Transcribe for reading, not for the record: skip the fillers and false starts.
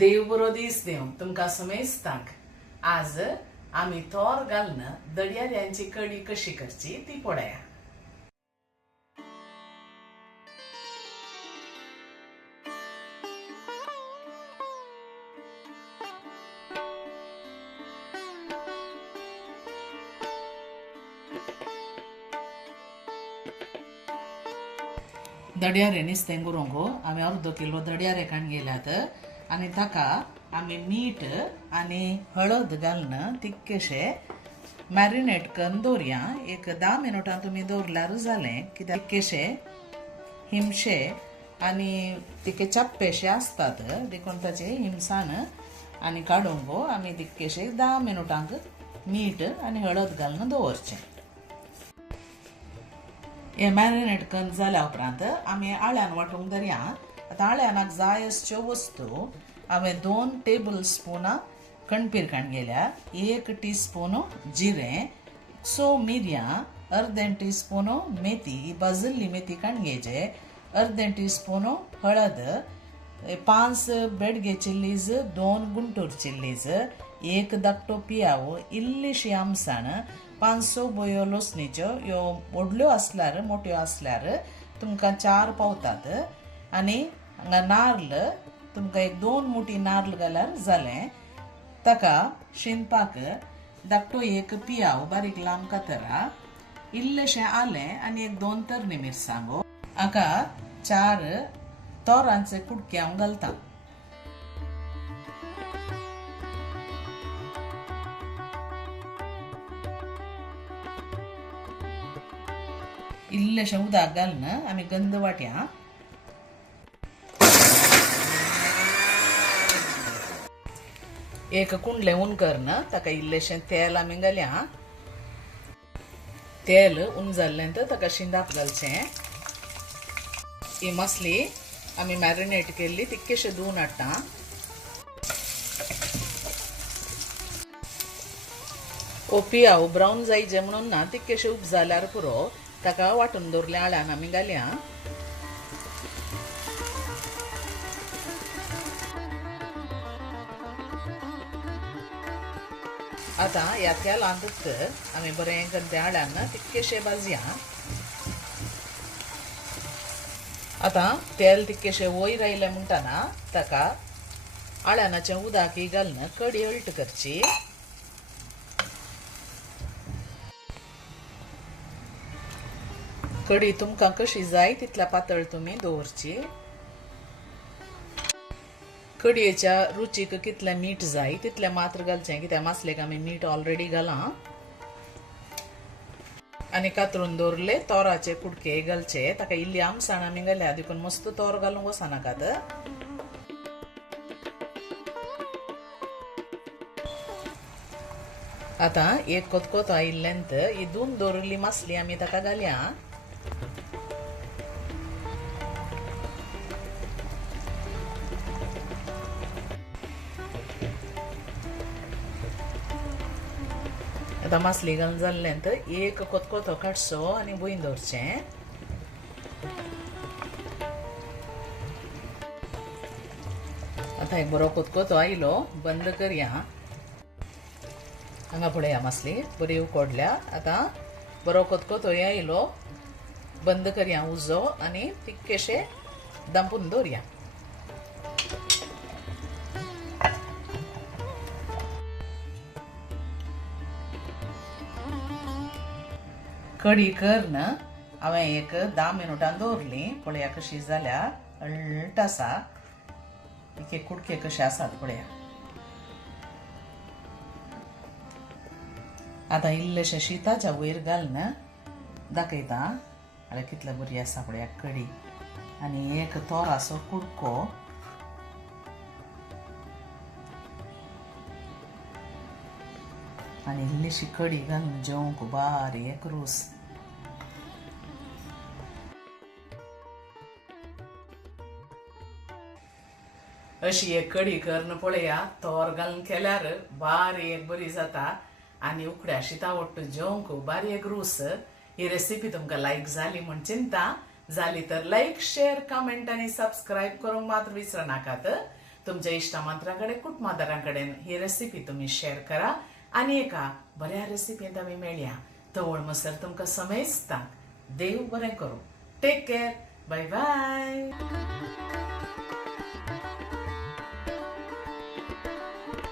देव बरो दीस देव तुमकां समेस्तांक आज आमी तोर घालन दर्याऱ्यांची कडी कशी करची ती पळया. दड्यारे नुस्तें करूंक आमी अर्द किलो दड्यारे काडून गेल्यात आनी ताका आमी मीठ आनी हळद घालून तितकेशे मॅरिनेट करून दवरया. एक 10 मिनटां तुमी दवरल्यार जालें, कित्याक तितकेशे हिमशे आनी तिके चप्पेशे आसतात देखून ताचे हिमसाण आनी काडूंक आमी तितकेशे 10 मिनटांक मीठ आनी हळद घालून दवरचें. हे मॅरिनेट करून जाल्या उपरांत आमी आळ्यान वांटूंक धरया. आतां आळ्यानाक जाय अश्यो वस्तू हांवें 2 टेबल स्पून कणपीर काडून गेल्या, 1 टीस्पून जिरें, 6 मिरयां, अर्दें टीस्पून मेथी, भाजल्ली मेथी काडून घेवचे, अर्दें टीस्पून हळद, 5 बेडगे चिल्लीज, 2 गुंटूर चिल्लीज, 1 धाकटो पियाव, इल्लीशी आमसाण, 500 बोयो लसणीच्यो, ह्यो व्हडल्यो आसल्यार मोठ्यो आसल्यार तुमकां 4 पावतात आनी हांगा नाल्ल तुमकां 2 मुठी नाल्ल घाल्यार जालें. ताका शिनपाक धाकटो 1 पियाव बारीक लांब कातरा, इल्लेशें आलें आनी 2 तरणी मिरसांगो, हाका 4 तोरांचे कुडके हांव घालता. इल्लेशें उदक घालून आमी गंध वाट्या. एक कुंडलें उन करून ताका इल्लेशें तेल आमी घालया. तेल उन जाल्लें ताका शिंदाप घालचें. ही मसली आमी मॅरिनेट केल्ली तितकेशे धुवन हाडटा. पियाव ब्रावन जायचे म्हणून ना, तितकेशे उब जाल्यार पुरो. ताका वांटून दवरलें आळ्यान आमी घालया. आतां ह्या तेलांत आमी बरें करून त्या आळ्यान तितकेशे भाजया. आतां तेल तितकेशे वयर आयलें म्हणटाना ताका आळ्यानाचें उदक घालून कडी अल्ट करची. कडी तुमकां कशी जाय तितल्या पातळ तुमी दवरची. कडयेच्या रुचीक कितलें मीठ जाय तितलें मात्र घालचें, कित्याक मसलेक आमी मीठ ऑलरेडी घालां. आनी कातरून दवरले तोराचे कुडके घालचे. ताका इल्ली आमसाण आमी घाल्या देखून मस्त तोर घालूंक वचनाकात. आतां एक कोतकोतो आयिल्लेंत ही धुवन दवरली मसली आमी ताका घालया. आतां मसली घालून जाल्लेंत एक कोतकोतो काडचो आनी भुंय दवरचें. आतां एक बरो कोतकोतो आयलो, बंद करया. हांगा पळया मसली बरी उकडल्या. आतां बरो कोतकोतोय आयलो, बंद करया उजो आनी तितकेशे दांपून दवरया. कडी करून हांवें एक 10 मिनटां दवरली. पळया कशी जाल्या, अळट आसा. तिके कुडके कशे आसात पळया. आतां इल्लेशें शिताच्या वयर घालून दाखयता जाल्यार कितले बरी आसा पळया कडी. आनी एक तोराचो कुडको आनी इल्लीशी कडी घालून जेवंक बारीक रूस. अशी एक कडी करून पळया. तोर घालून केल्यार बारीक बरी जाता आनी उकड्या शिता वाटून जेवंक बारीक रूस. ही रेसिपी तुमकां लायक जाली म्हण चिंता. जाली तर लायक, शेअर, कमेंट आनी सबस्क्राईब करूंक मात्र विसरनाकात. तुमच्या इष्टमित्रांकडे कुटुंबादारांकडेन ही रेसिपी तुम्ही शेअर करा आणि एका बऱ्या रेसिपींत आमी मेळया. तवळ मसर तुमकां समेस्तांक देव बरें करूं. Take care. Bye bye.